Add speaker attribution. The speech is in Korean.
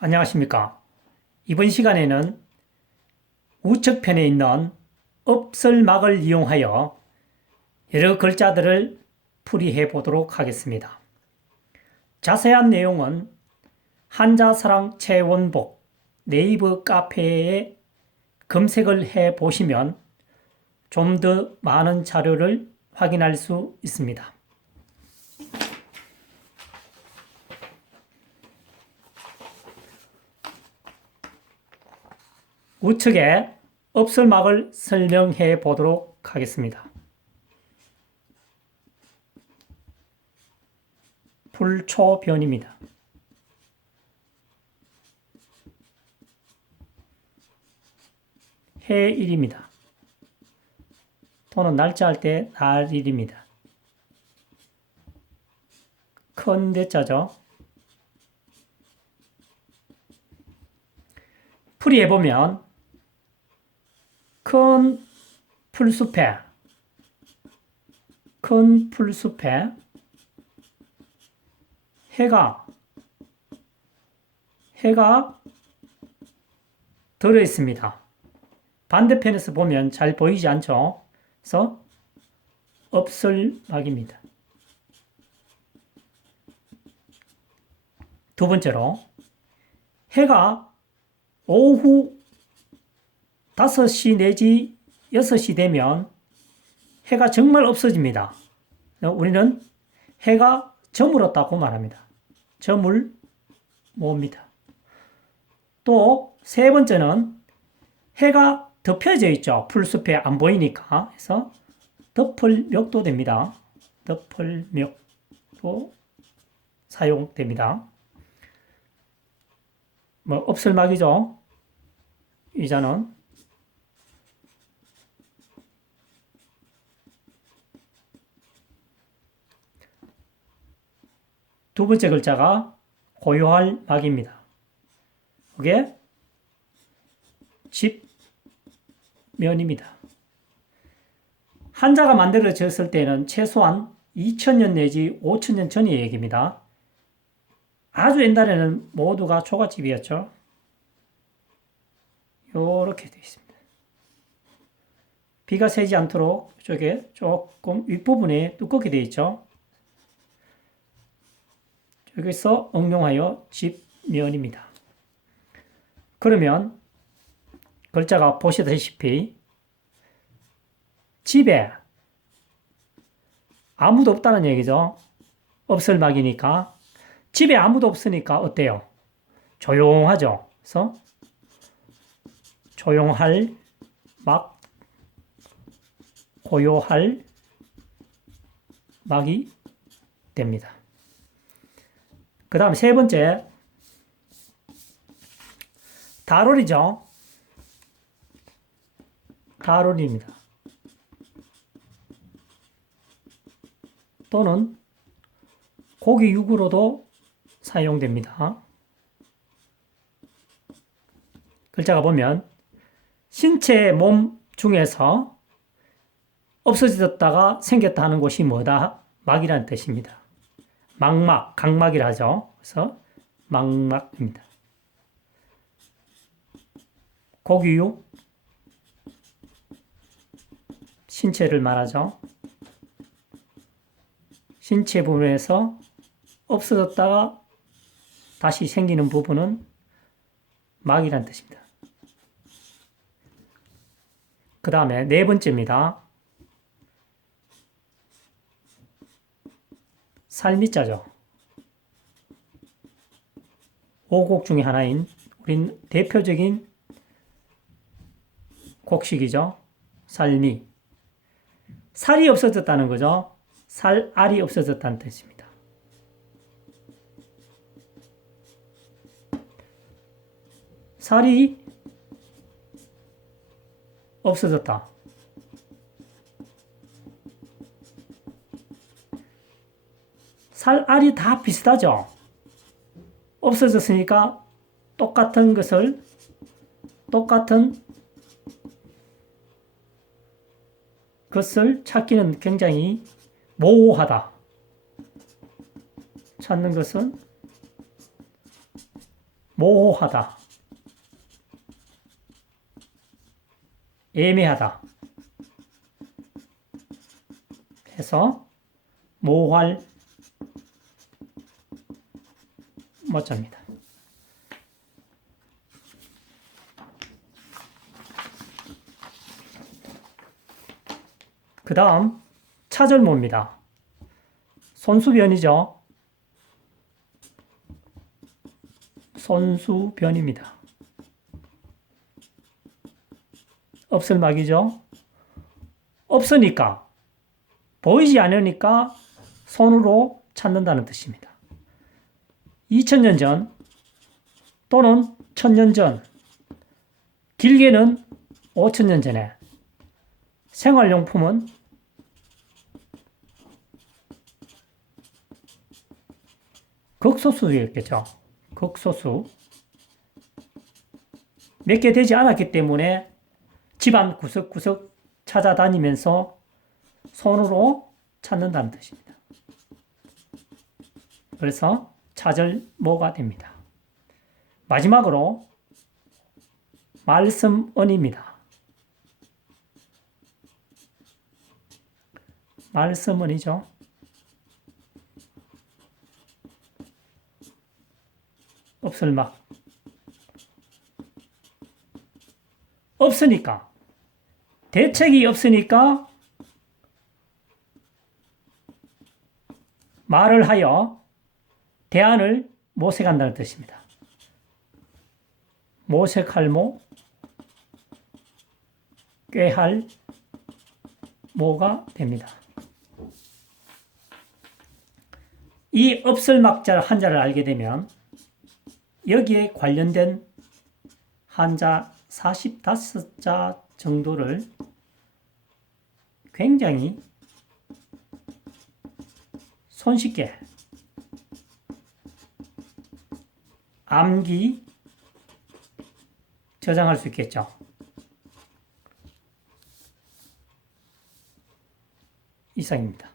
Speaker 1: 안녕하십니까. 이번 시간에는 우측편에 있는 업설막을 이용하여 여러 글자들을 풀이해 보도록 하겠습니다. 자세한 내용은 한자사랑 최원복 네이버 카페에 검색을 해 보시면 좀 더 많은 자료를 확인할 수 있습니다. 우측에 업설막을 설명해 보도록 하겠습니다. 불초변입니다. 해일입니다. 또는 날짜 할 때 날일입니다. 큰 대자죠. 풀이해 보면 큰 풀숲에 큰 풀숲에 해가 해가 들어 있습니다. 반대편에서 보면 잘 보이지 않죠? 그래서 업설막입니다. 두 번째로 해가 오후 5시 내지 6시 되면 해가 정말 없어집니다. 우리는 해가 저물었다고 말합니다. 저물 모읍니다. 또 세 번째는 해가 덮여져 있죠. 풀숲에 안 보이니까. 그래서 덮을멱도 됩니다. 덮을멱도 사용됩니다. 뭐 업설막이죠. 이자는 두 번째 글자가 고요할 막입니다. 그게 집면입니다. 한자가 만들어졌을 때는 최소한 2000년 내지 5000년 전의 얘기입니다. 아주 옛날에는 모두가 초가집이었죠. 이렇게 되어 있습니다. 비가 새지 않도록 이쪽에 조금 윗부분에 두껍게 되어 있죠. 여기서 응용하여 집면입니다. 그러면 글자가 보시다시피 집에 아무도 없다는 얘기죠. 없을 막이니까 집에 아무도 없으니까 어때요? 조용하죠. 그래서 조용할 막 고요할 막이 됩니다. 그 다음 세 번째 다롤이죠. 다롤입니다. 또는 고기 육으로도 사용됩니다. 글자가 보면 신체 몸 중에서 없어졌다가 생겼다 하는 곳이 뭐다? 막이라는 뜻입니다. 망막, 각막이라 하죠. 그래서 망막입니다. 고기육, 신체를 말하죠. 신체 부분에서 없어졌다가 다시 생기는 부분은 막이란 뜻입니다. 그 다음에 네 번째입니다. 살미자죠. 오곡 중의 하나인 우린 대표적인 곡식이죠. 살미. 살이 없어졌다는 거죠. 살 알이 없어졌다는 뜻입니다. 살이 없어졌다. 살, 알이 다 비슷하죠? 없어졌으니까 똑같은 것을 똑같은 것을 찾기는 굉장히 모호하다. 찾는 것은 모호하다, 애매하다 해서 모호할 모자입니다. 그 다음 차절모입니다. 손수변이죠. 손수변입니다. 없을 막이죠. 없으니까 보이지 않으니까 손으로 찾는다는 뜻입니다. 2000년 전 또는 1000년 전 길게는 5000년 전에 생활용품은 극소수였겠죠. 극소수. 몇 개 되지 않았기 때문에 집안 구석구석 찾아다니면서 손으로 찾는다는 뜻입니다. 그래서 찾을모가 됩니다. 마지막으로 말씀언입니다. 말씀언이죠. 없을 막. 없으니까. 대책이 없으니까 말을 하여 대안을 모색한다는 뜻입니다. 모색할 모, 꾀할 모가 됩니다. 이 없을 막자 한자를 알게 되면 여기에 관련된 한자 45자 정도를 굉장히 손쉽게 암기 저장할 수 있겠죠. 이상입니다.